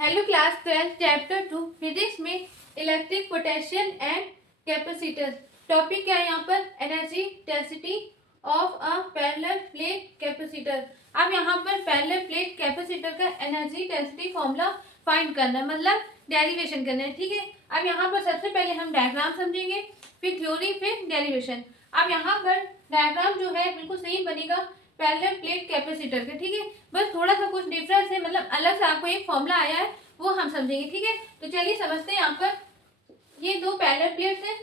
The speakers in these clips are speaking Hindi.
हेलो क्लास 12 चैप्टर 2 फिजिक्स में electric potential and capacitor. Topic क्या है यहाँ पर? Energy density of a parallel plate capacitor. अब यहाँ पर पैरेलल प्लेट कैपेसिटर का एनर्जी डेंसिटी फॉर्मूला फाइंड करना है, मतलब डेरिवेशन करना है। ठीक है, अब यहाँ पर सबसे पहले हम डायग्राम समझेंगे, फिर थ्योरी, फिर डेरिवेशन। अब यहाँ पर डायग्राम जो है बिल्कुल सही बनेगा पैरेलल प्लेट कैपेसिटर के। ठीक है, बस थोड़ा सा कुछ डिफरेंस है, मतलब अलग से आपको एक फॉर्मूला आया है वो हम समझेंगे। ठीक है, तो चलिए समझते हैं। यहाँ पर ये दो पैरेलल प्लेट्स हैं,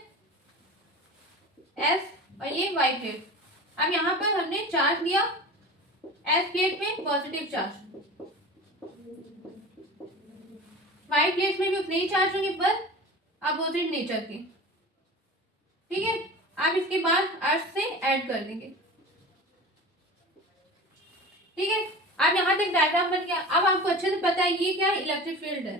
एस और ये वाई प्लेट। अब यहाँ पर हमने चार्ज लिया एस प्लेट में पॉजिटिव चार्ज, वाई प्लेट में भी उतने ही चार्ज होंगे पर अपोजिट नेचर के। ठीक है, अब इसके बाद अर्थ से ऐड कर देंगे। ठीक है, अब यहां तक डायग्राम बन गया। अब आपको अच्छे से पता है ये क्या है, इलेक्ट्रिक फील्ड है।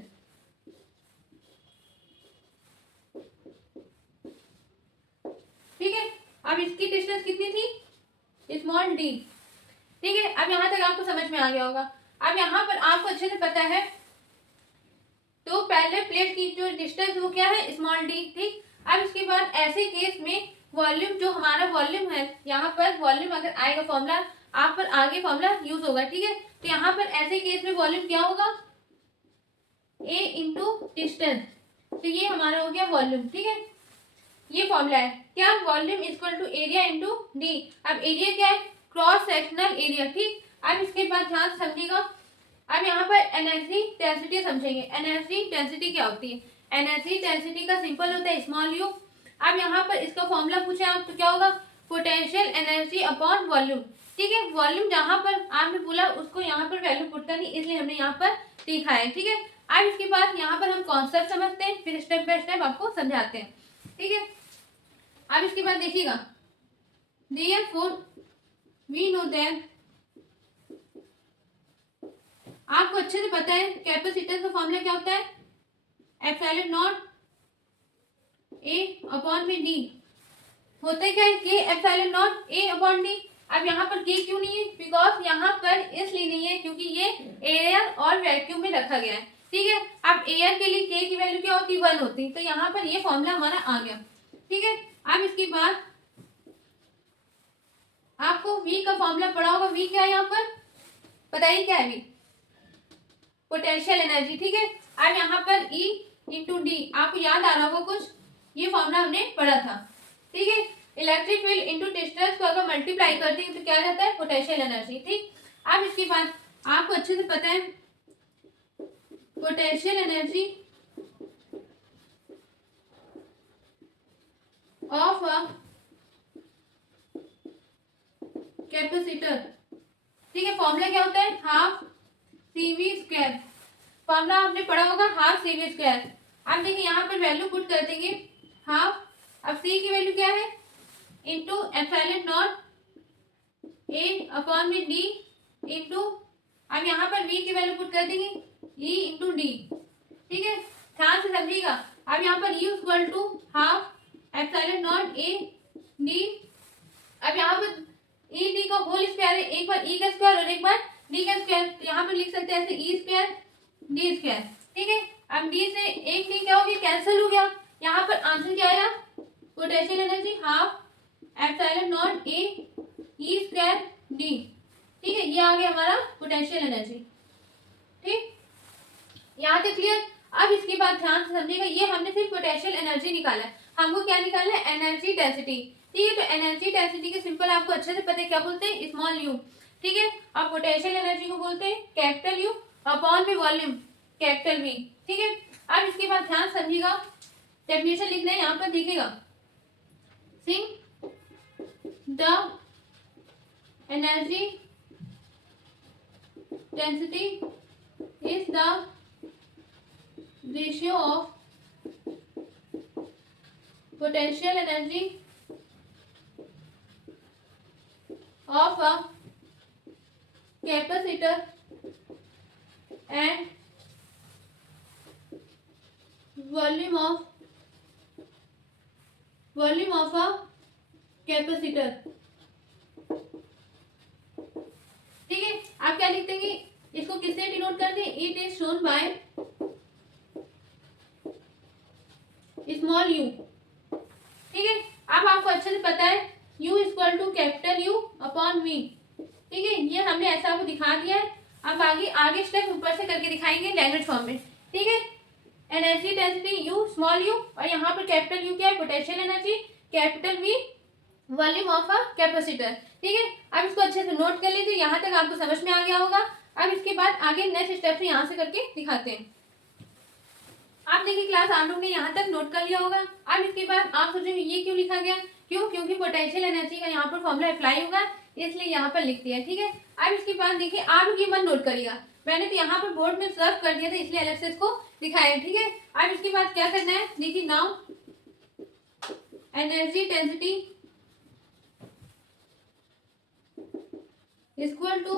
ठीक है, अब इसकी डिस्टेंस कितनी थी? Small D. ठीक है, अब यहां तक आपको समझ में आ गया होगा। अब यहाँ पर आपको अच्छे से पता है तो पैरेलल प्लेट की जो डिस्टेंस वो क्या है, स्मॉल डी। ठीक, अब इसके बाद ऐसे केस में वॉल्यूम, जो हमारा वॉल्यूम है, यहाँ पर वॉल्यूम अगर आएगा फॉर्मूला, आप पर आगे फॉर्मूला यूज होगा। ठीक है, तो यहाँ पर ऐसे केस में वॉल्यूम क्या होगा, ए इंटू डिस्टेंस। तो ये हमारा हो गया वॉल्यूम। ठीक है, ये फॉर्मूला है क्या, volume equal to area into D. अब एरिया क्या है, क्रॉस सेक्शनल एरिया। ठीक, अब इसके बाद ध्यान से समझिएगा। अब यहाँ पर एनर्जी डेंसिटी समझेंगे। एनर्जी डेंसिटी क्या होती है? एनर्जी डेंसिटी का सिंपल होता है स्मॉल यू। अब यहाँ पर इसका फॉर्मूला पूछे आप तो क्या होगा, पोटेंशियल एनर्जी अपॉन वॉल्यूम। ठीक है, वॉल्यूम जहां पर आपने बोला उसको यहाँ पर वैल्यू पुट करनी, इसलिए हमने यहाँ पर लिखा है। ठीक है, अब इसके बाद यहाँ पर हम कॉन्सेप्ट समझते हैं, फिर स्टेप बाय स्टेप आपको समझाते हैं। ठीक है, अब इसके बाद देखिएगा, therefore we know that, आपको अच्छे से पता है कैपेसिटेंस का फॉर्मूला क्या होता है, एप्सिलॉन नॉट ए अपॉन में डी। होता है क्या है, के epsilon not A upon D. अब यहाँ पर के क्यों नहीं है, बिकॉज यहाँ पर इसलिए नहीं है क्योंकि ये एयर और वैक्यूम में रखा गया है। ठीक है, अब एयर के लिए के की वैल्यू क्या होती है, 1 होती है, तो यहाँ पर ये फॉर्मूला हमारा आ गया। ठीक है, अब इसके बाद आपको V का फॉर्मूला पढ़ा होगा। V क्या है यहाँ पर, बताइए क्या है V? Potential energy. ठीक है, अब यहाँ पर E इंटू डी, आपको याद आ रहा होगा कुछ, ये फॉर्मूला हमने पढ़ा था। ठीक है, इलेक्ट्रिक फील्ड इंटू डिस्टेंस को अगर मल्टीप्लाई करते हैं तो क्या रहता है, पोटेंशियल एनर्जी। ठीक, अब इसके बाद आपको अच्छे से पता है potential energy of a capacitor. ठीक है, फॉर्मूला क्या होता है, हाफ CV स्क्वायर। फॉर्मूला आपने पढ़ा होगा हाफ CV स्क्वायर। अब देखिए यहाँ पर वैल्यू पुट कर देंगे हाफ, अब C की वैल्यू क्या है, into epsilon not A upon में डी इंटू, अब यहाँ पर V की वैल्यू पुट कर देंगे E इंटू डी। ठीक है, ध्यान से समझिएगा। अब यहाँ पर U equal to half epsilon not A D. अब यहाँ पर ई डी का होल स्क्वायर है, एक बार ई का स्क्वायर और एक बार डी का स्क्वायर, तो यहाँ पर लिख सकते हैं ऐसे ई स्क्वायर डी स्क्वायर। ठीक है, अब डी से एक डी क्या हो गया, कैंसिल हो गया। यहाँ पर आंसर क्या आया, potential energy half epsilon not A E square D. ठीक है, ये आ गया हमारा पोटेंशियल एनर्जी। ठीक, यहाँ तक क्लियर। अब इसके बाद ध्यान से समझिएगा, ये हमने सिर्फ पोटेंशियल एनर्जी निकाला है, हमको क्या निकालना है, एनर्जी डेंसिटी। ठीक है, तो एनर्जी डेंसिटी के सिंपल आपको अच्छे से पता है क्या बोलते हैं, स्मॉल यू। ठीक है, अब पोटेंशियल एनर्जी को बोलते हैं कैपिटल यू अपॉन में वॉल्यूम कैपिटल वी। ठीक है, अब इसके बाद ध्यान समझिएगा, डेफिनेशन लिखना है, यहाँ पर देखिएगा, since the energy density is the ratio of potential energy of a capacitor and volume of a capacitor। ठीक है, आप क्या लिख देंगे, इसको किससे डिनोट कर दें, it is shown by small U, ठीक है। अब आपको अच्छे से पता है U equal to capital U upon V, ठीक है। ये हमने ऐसा आपको दिखा दिया है। अब आगे स्टेप ऊपर से करके दिखाएंगे लैग्रेंज फॉर्म में, ठीक है। Energy density U small u, और यहाँ पर कैपिटल U क्या है, potential energy, capital V volume of a capacitor, ठीक है। अब इसको अच्छे से नोट कर लीजिए, यहाँ तक आपको समझ में आ गया होगा। अब इसके बाद आगे नेक्स्ट स्टेप से यहाँ से करके दिखाते हैं। आप देखिए क्लास आप लोग ने यहाँ तक नोट कर लिया होगा। अब इसके बाद आप सोचेंगे ये क्यों लिखा गया, क्यों, क्योंकि पोटेंशियल एनर्जी का यहाँ पर फॉर्मूला अप्लाई होगा, इसलिए यहाँ पर लिख दिया, ठीक है। अब इसके बाद देखिए आप लोग ये मत नोट करिएगा, मैंने तो यहाँ पर बोर्ड में सर्व कर दिया था, इसलिए अलग से इसको दिखाया, ठीक है। अब इसके बाद क्या करना है, देखिए now energy density equal to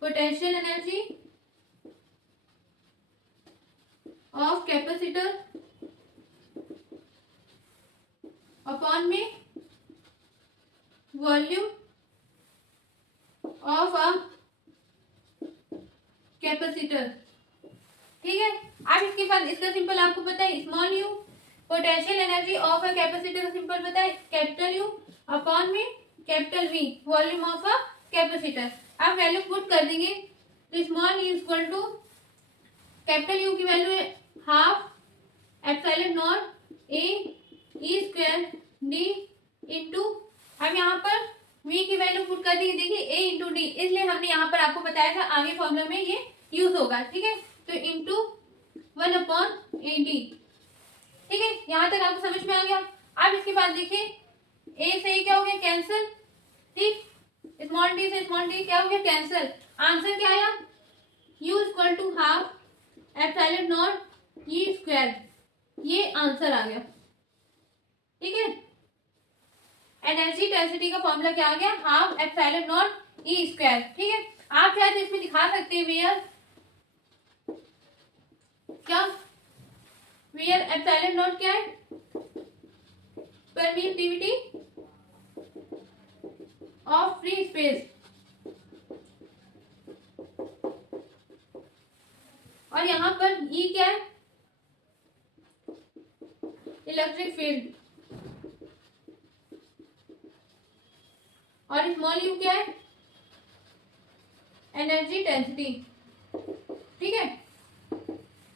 potential energy of capacitor upon में वॉल्यूम ऑफ अ कैपेसिटर, ठीक है। अब इसके बाद इसका सिंपल आपको पता है small U, potential energy of a capacitor का सिंपल पता है कैपिटल यू अपॉन में capital V volume of a capacitor. अब वैल्यू पुट कर देंगे तो small U equal to capital U की वैल्यू है half epsilon not A E square D into, अब यहाँ पर v की वैल्यू पुट कर दी, देखिए a इंटू डी, इसलिए हमने यहाँ पर आपको बताया था आगे फॉर्मूला में ये यूज होगा, ठीक है। तो इंटू 1 अपॉन ए डी, ठीक है। यहाँ तक आपको समझ में आ गया। अब इसके बाद देखिए a से क्या हो गया कैंसिल, ठीक, स्मॉल डी से स्मॉल डी क्या हो गया कैंसिल, आंसर क्या आया u equal to half epsilon not E square, ये आंसर आ गया, ठीक है। एनर्जी डेंसिटी का फॉर्मूला क्या आ गया, half epsilon not E square, ठीक है। आप चाहे तो इसमें दिखा सकते हैं वेयर क्या, वेयर एप्सिलॉन नॉट क्या है, परमिटिविटी ऑफ फ्री स्पेस, और यहाँ पर ई क्या है, इलेक्ट्रिक फील्ड, और स्मॉल यू क्या है, एनर्जी डेंसिटी, ठीक है।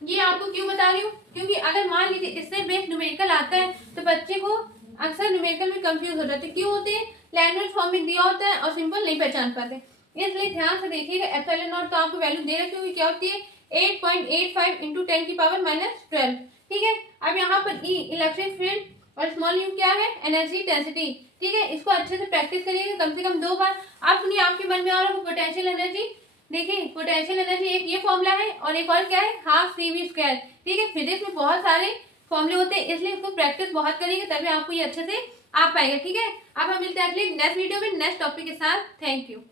ये आपको क्यों बता रही हूँ, क्योंकि अगर मान लीजिए इससे बेस्ड न्यूमेरिकल आता है तो बच्चे को अक्सर न्यूमेरिकल में कंफ्यूज हो जाते हैं, क्यों होते हैं, लैंग्वेज फॉर्म में दिया होता है और सिंपल नहीं पहचान पाते, इसलिए ध्यान से देखिएगा। एप्सिलॉन नॉट तो आपको वैल्यू दे रखी होगी, क्या होती है 8.85 इंटू 10 की पावर -12, ठीक है। अब यहाँ पर ई इलेक्ट्रिक फील्ड और स्मॉल यू क्या है, एनर्जी डेंसिटी, ठीक है। इसको अच्छे से प्रैक्टिस करिएगा कम से कम 2 बार। आप सुनिए आपके मन में आ रहा है पोटेंशियल एनर्जी, देखिए पोटेंशियल एनर्जी एक ये फॉर्मूला है और एक और क्या है हाफ सी वी स्क्वायर, ठीक है। फिजिक्स में बहुत सारे फॉर्मूले होते हैं, इसलिए इसको प्रैक्टिस बहुत करिएगा तभी आपको ये अच्छे से आ पाएगा, ठीक है। अब हम मिलते हैं अगले नेक्स्ट वीडियो में नेक्स्ट टॉपिक के साथ। Thank you.